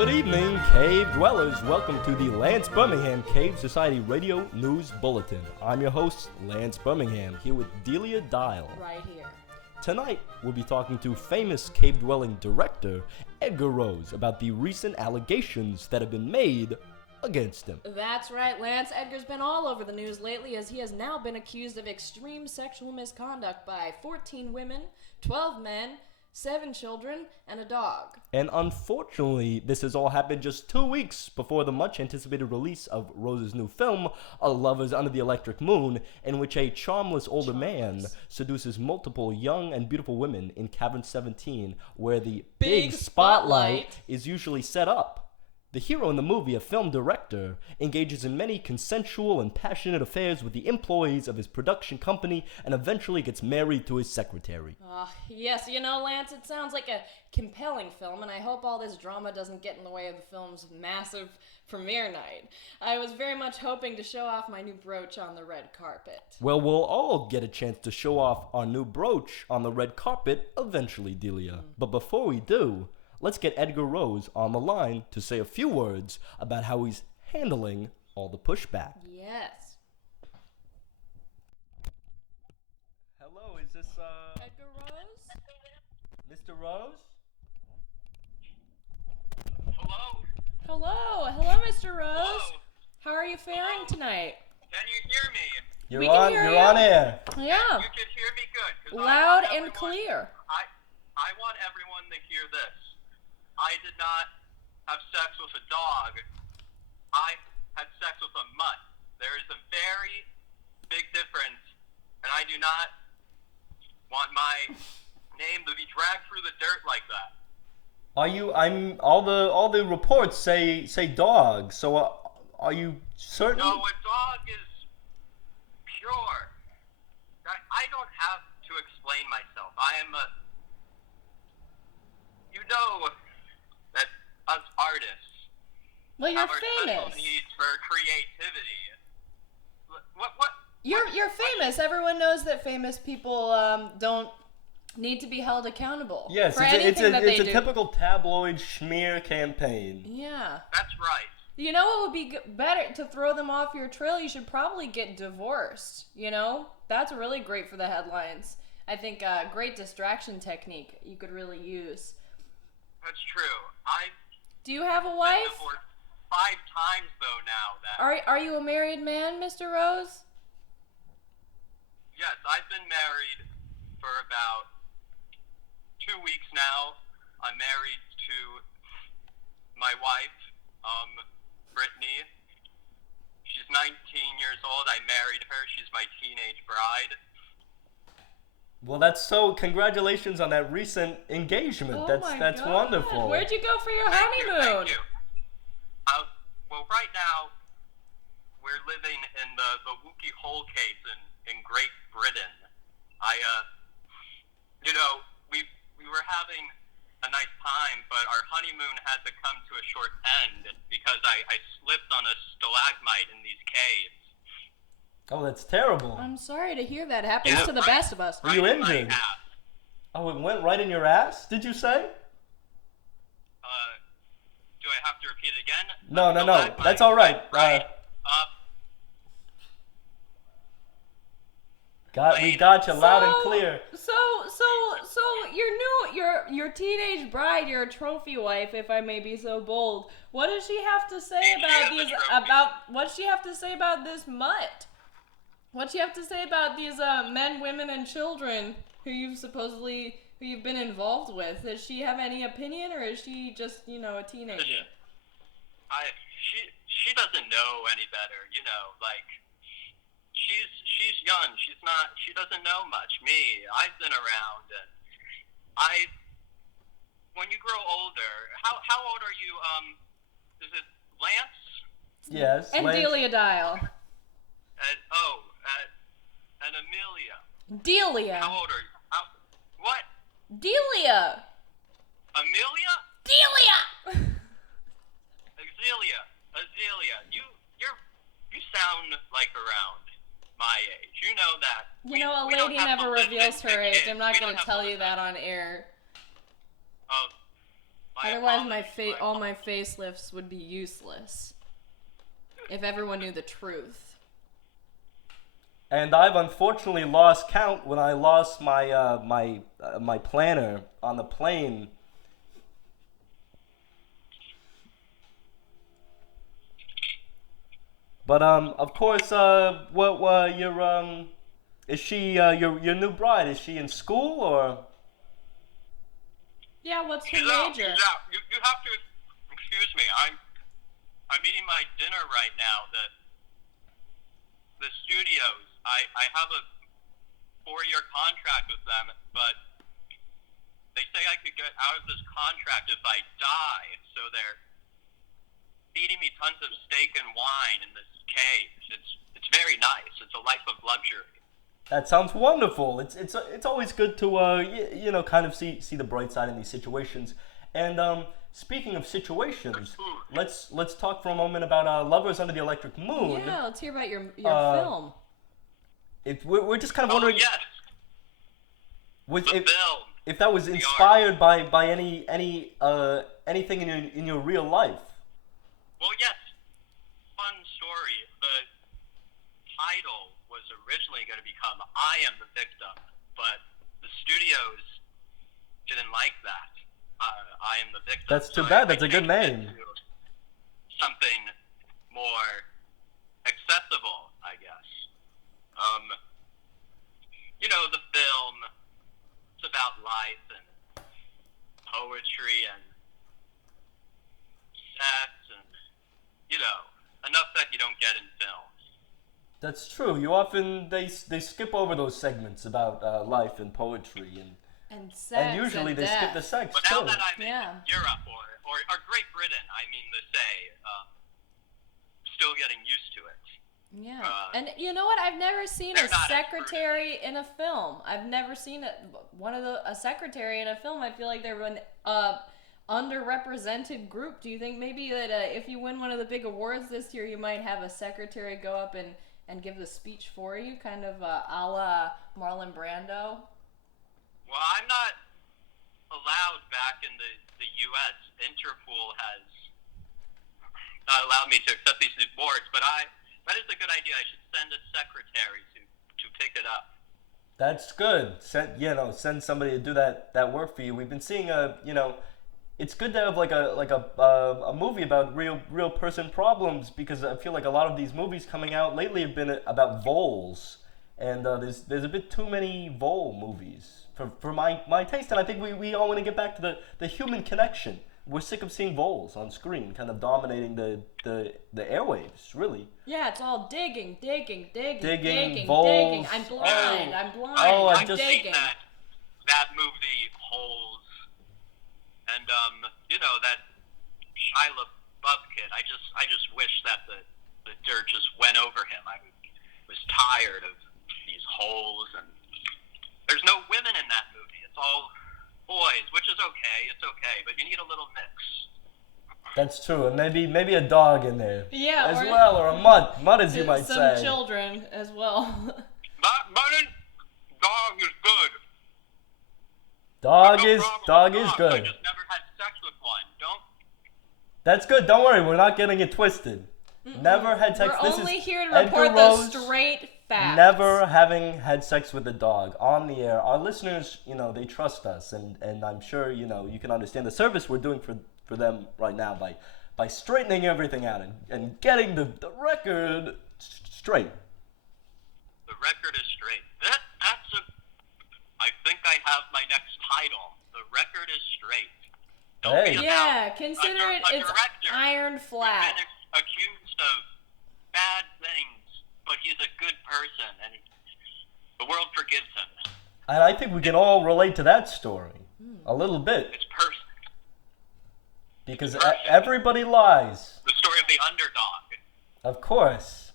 Good evening, cave dwellers. Welcome to the Lance Birmingham Cave Society Radio News Bulletin. I'm your host, Lance Birmingham, here with Delia Dial. Right here. Tonight, we'll be talking to famous cave-dwelling director Edgar Rose about the recent allegations that have been made against him. That's right, Lance. Edgar's been all over the news lately as he has now been accused of extreme sexual misconduct by 14 women, 12 men, 7 children, and a dog. And unfortunately, this has all happened just 2 weeks before the much-anticipated release of Rose's new film, A Lovers Under the Electric Moon, in which a charmless older man seduces multiple young and beautiful women in Cavern 17, where the big spotlight is usually set up. The hero in the movie, a film director, engages in many consensual and passionate affairs with the employees of his production company and eventually gets married to his secretary. Yes, you know, Lance, it sounds like a compelling film, and I hope all this drama doesn't get in the way of the film's massive premiere night. I was very much hoping to show off my new brooch on the red carpet. Well, we'll all get a chance to show off our new brooch on the red carpet eventually, Delia. But before we do, let's get Edgar Rose on the line to say a few words about how he's handling all the pushback. Yes. Hello, is this, Edgar Rose? Mr. Rose? Hello, Mr. Rose. Hello. How are you faring tonight? Can you hear me? You're We can hear you're you. on air. Yeah. You can hear me good. 'Cause Loud I want and everyone- clear. I want everyone to hear this. I did not have sex with a dog. I had sex with a mutt. There is a very big difference, and I do not want my name to be dragged through the dirt like that. All the reports say dog, so are you certain? No, a dog is pure. I don't have to explain myself. I am a... You know that us artists Well, you're have our special famous. needs for creativity. What? You're famous. Everyone knows that famous people don't need to be held accountable Yes, for it's anything that they a do. typical tabloid schmear campaign. Yeah. That's right. You know what would be better to throw them off your trail? You should probably get divorced. You know, that's really great for the headlines. I think a great distraction technique you could really use. That's true. I've Do you have a been wife? divorced 5 times though now. Are you a married man, Mr. Rose? Yes, I've been married for about 2 weeks now. I'm married to my wife, Brittany. She's 19 years old. I married her. She's my teenage bride. Well, congratulations on that recent engagement. Oh my that's God. wonderful. Where'd you go for your Thank you, honeymoon? thank you. Well, right now, we're living in the Wookiee Hole case in Great Britain. We were having a nice time, but our honeymoon had to come to a short end because I slipped on a stalagmite in these caves. Oh, that's terrible. I'm sorry to hear that. Happens Yeah, to the right. best of us. Were you Right in my injured? ass. Oh, it went right in your ass, did you say? Do I have to repeat it again? No. Stalagmite. That's all right. Right. We got you loud and clear. So your teenage bride, your trophy wife, if I may be so bold. What does she have to say She about is a these? trophy. What's she have to say about this mutt? What's she have to say about these men, women, and children who you've been involved with? Does she have any opinion, or is she just a teenager? She doesn't know any better, she's young. She doesn't know much. Me, I've been around, and when you grow older, how old are you? Is it Lance? Yes. And Lance. Delia Dial. And Amelia. Delia. How old are you? What? Delia. Amelia? Delia. Azealia. You sound like around my age. You know that. A We don't lady have to never listen reveals to her age. kids. I'm not We going don't to have tell to you that listen. on air. Otherwise, apologies. all my facelifts would be useless. If everyone knew the truth. And I've unfortunately lost count when I lost my planner on the plane. But of course, your is she your new bride? Is she in school or? Yeah, what's her She's out. major? She's out. You have to excuse me. I'm eating my dinner right now. The studios. I have a 4-year contract with them, but they say I could get out of this contract if I die. So they're feeding me tons of steak and wine in this cage. It's very nice. It's a life of luxury. That sounds wonderful. It's always good to kind of see the bright side in these situations. And speaking of situations, let's talk for a moment about Lovers Under the Electric Moon. Yeah, let's hear about your film. If we're just kind of wondering, Oh, yes. if that was inspired by anything in your real life. Well, yes. Fun story. The title was originally going to become I Am the Victim, but the studios didn't like that. I Am the Victim. That's too bad. That's a good name. Something more accessible, I guess. The film, it's about life and poetry and sex and, enough that you don't get in films. That's true. You often they skip over those segments about life and poetry And sex and usually they skip the sex But now too. that I'm in Europe or Great Britain, I mean to say, still getting used to it. Yeah. And you know what? I've never seen a they're not secretary in a film. I've never seen a secretary in a film. I feel like they're an underrepresented group. Do you think maybe that if you win one of the big awards this year, you might have a secretary go up and give the speech for you, kind of a la Marlon Brando? Well, I'm not allowed back in the U.S. Interpol has not allowed me to accept these awards, but that is a good idea. I should send a secretary to pick it up. That's good. Send somebody to do that work for you. We've been seeing it's good to have like a movie about real person problems, because I feel like a lot of these movies coming out lately have been about voles, and there's a bit too many vole movies for my taste, and I think we all want to get back to the human connection. We're sick of seeing voles on screen, kind of dominating the airwaves, really. Yeah, it's all digging, Digging, digging. voles. I'm blind. I'm blind. Oh, I'm I've just digging. seen that movie Holes, and that Shia LaBeouf kid. I just wish that the dirt just went over him. I was tired of these holes, and there's no women in that movie. It's all boys, which is okay. It's okay, but you need a little mix. That's true, and maybe a dog in there, or a mutt as you might some say. Some children as well. But dog is good. Dog No is problem with good. I just never had sex with one. Don't. That's good. Don't worry, we're not getting it twisted. Never had sex. We're This only is here to Edgar report Rose, the straight facts. never having had sex with a dog on the air. Our listeners, they trust us, and I'm sure you can understand the service we're doing for them right now by straightening everything out and getting the record straight. The record is straight. I think I have my next title. The record is straight. Don't Hey. be Yeah, about consider a it's director iron who's flat. been accused of bad things, but he's a good person, and the world forgives him. And I think we can all relate to that story a little bit, It's perfect. because Perfect. everybody lies, The story of the underdog. of course.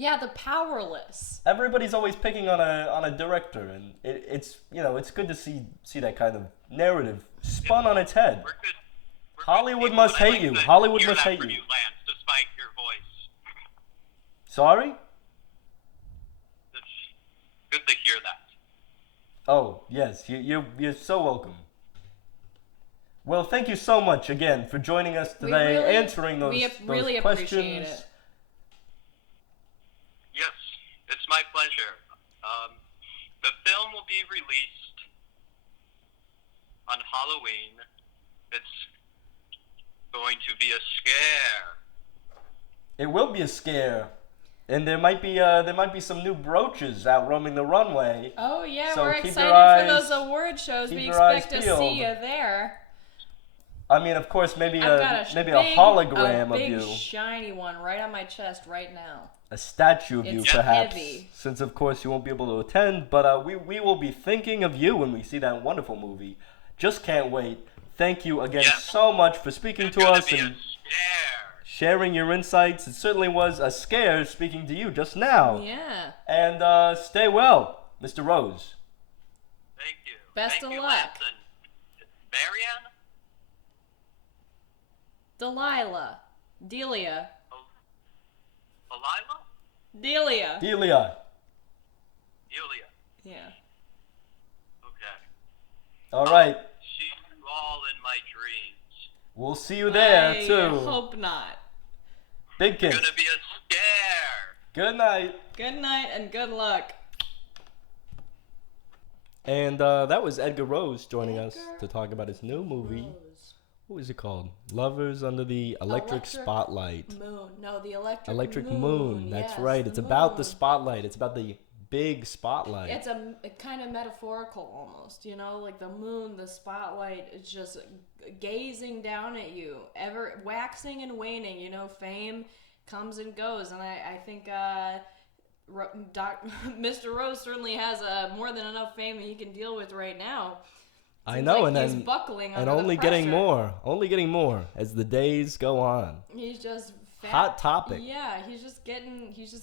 Yeah, the powerless. Everybody's always picking on a director, and it's good to see that kind of narrative spun on its head. We're good. Hollywood people, must and I hate like you. to Hollywood hear must that hate from you. Lance, despite your voice. Sorry? It's good to hear that. Oh yes, you're so welcome. Well, thank you so much again for joining us today, answering those really questions. appreciate it. Yes, it's my pleasure. The film will be released on Halloween. It's going to be a scare. It will be a scare. And there might be some new brooches out roaming the runway. Oh yeah, So we're keep excited your eyes- for those award shows. keep We your eyes expect to peeled. see you there. I mean, of course, maybe I've got a big, hologram of big you, shiny one right on my chest right now. a statue of you, It's perhaps. heavy. Since of course you won't be able to attend, but we will be thinking of you when we see that wonderful movie. Just can't wait. Thank you again so much for speaking It's to going us to be and a scare. sharing your insights. It certainly was a scare speaking to you just now. Yeah. And stay well, Mr. Rose. Thank you. Best Thank of you, luck. Lance and Marianne? Delilah. Delia. Elila? Delia. Delia. Yulia. Yeah. Okay. All right. See you all in my dreams. We'll see you there, I too. hope not. Big kiss. It's gonna be a scare. Good night. Good night and good luck. And that was Edgar Rose joining us Edgar to talk about his new movie. Rose. What was it called? Lovers Under the Electric Spotlight. Moon. No, the electric Electric moon. Moon. That's Yes, right. the It's about the moon. spotlight. It's about the big spotlight. It's a kind of metaphorical almost, you know, like the moon, the spotlight is just gazing down at you, ever waxing and waning. You know, fame comes and goes, and I think Mr. Rose certainly has more than enough fame that he can deal with right now. I Seems know, like and he's then buckling and under the only getting pressure. getting more as the days go on. He's just fat. Hot topic. Yeah, he's just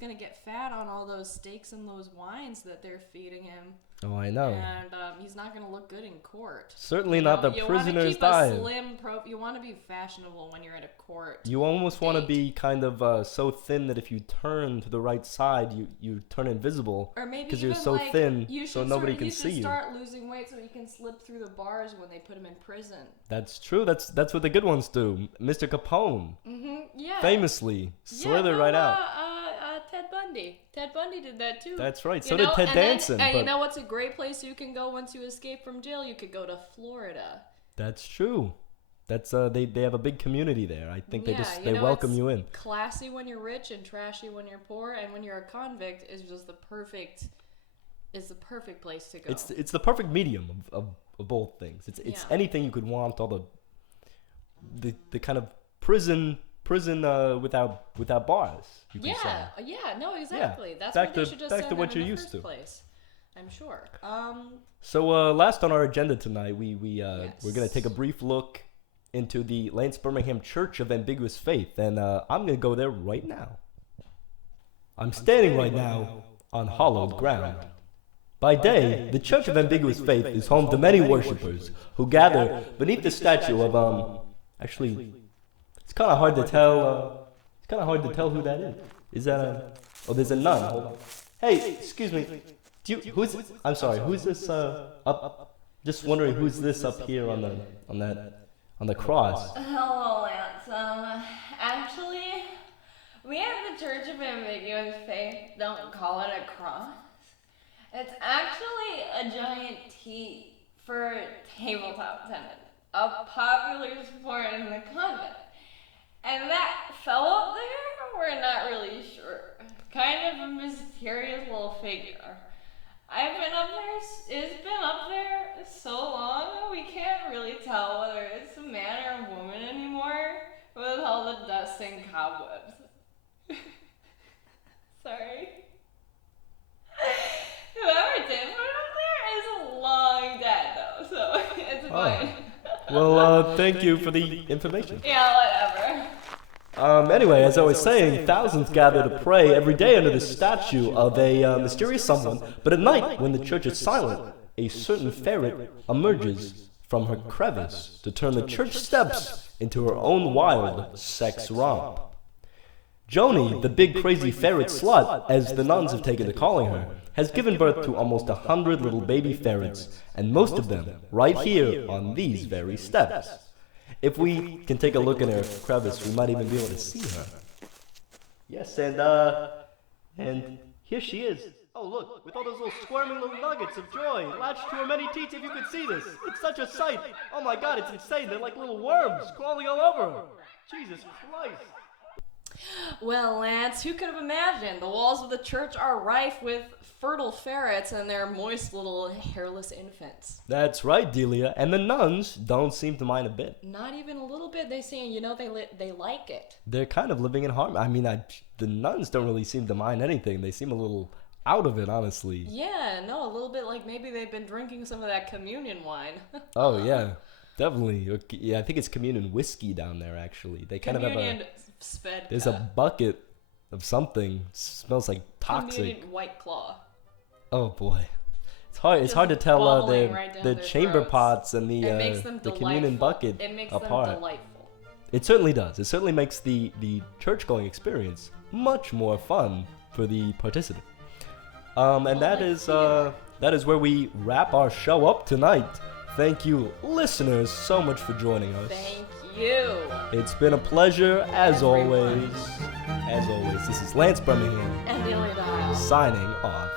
gonna get fat on all those steaks and those wines that they're feeding him. Oh, I know. And he's not going to look good in court. Certainly You not know, the you prisoner's wanna keep diet. a slim you want to be fashionable when you're at a court. You almost want to date. be kind of so thin that if you turn to the right side, you turn invisible. Or maybe because you're even, so like, thin, you so should nobody start, can you see should you. start losing weight so you can slip through the bars when they put him in prison. That's true. That's what the good ones do. Mr. Capone, Yeah. famously, slither right out. Ted Bundy. Ted Bundy did that too. That's right. You So know? did Ted And then- Danson. And but you know what's a great place you can go once you escape from jail? You could go to Florida. That's true. That's they have a big community there. I think they welcome it's you in. Classy when you're rich and trashy when you're poor, and when you're a convict is just the perfect place to go. It's the perfect medium of both things. It's Yeah. anything you could want. All the kind of prison without bars. You could say. Yeah, no, exactly. That's Back what they to- should just back send to what them you're in the used first to. place. I'm sure. So last on our agenda tonight, we're gonna take a brief look into the Lance Birmingham Church of Ambiguous Faith, and I'm gonna go there right now. I'm standing right now on hallowed ground. By day, the Church of Ambiguous Faith is home to many worshippers who gather beneath the statue of actually, it's kind of hard to tell. It's kind of hard to tell who that is. Is that a? Oh, there's a nun. Hold on. Hey, excuse me. Who's? I'm sorry. Who's this? Up. Just wondering who's this up here on the cross. Hello, Lance. Actually, we at the Church of Ambiguous Faith don't call it a cross. It's actually a giant T for tabletop tennis, a popular sport in the convent. And that fellow up there, we're not really sure. Kind of a mysterious little figure. It's been up there so long, we can't really tell whether it's a man or a woman anymore with all the dust and cobwebs. Sorry. Whoever did put it up there is long dead though, so it's fine. Well, thank you for the information. Yeah, whatever. Anyway, as I was saying, thousands gather to pray every day under the statue of a mysterious someone. But at night, when the church is silent, a certain ferret emerges from her crevice to turn the church steps into her own wild sex romp. Joni, the big crazy ferret slut, as the nuns have taken to calling her, has given birth to almost 100 little baby ferrets, and most of them right here on these very steps. If we can take a look in her crevice, we might even be able to see her. Yes, and here she is. Oh, look, with all those little squirming little nuggets of joy latched to her many teeth. If you could see this, it's such a sight. Oh my God, it's insane. They're like little worms crawling all over her. Jesus Christ. Well, Lance, who could have imagined? The walls of the church are rife with fertile ferrets and their moist little hairless infants. That's right, Delia. And the nuns don't seem to mind a bit. Not even a little bit. They say, they like it. They're kind of living in harmony. I mean, the nuns don't really seem to mind anything. They seem a little out of it, honestly. Yeah, no, a little bit like maybe they've been drinking some of that communion wine. Oh, yeah. Definitely. Yeah, I think it's communion whiskey down there, actually. They kind Communion of have Svedka. there's a bucket of something. Smells like toxic. Communion White Claw. Oh, boy. It's hard to tell bubbling right down the their chamber throats. pots and It makes them the communion bucket It makes apart. them delightful. It certainly does. It certainly makes the church-going experience much more fun for the participant. And that is where we wrap our show up tonight. Thank you, listeners, so much for joining us. Thank you. It's been a pleasure, as Everyone. always. As always, this is Lance Birmingham And Delia Dial. signing off.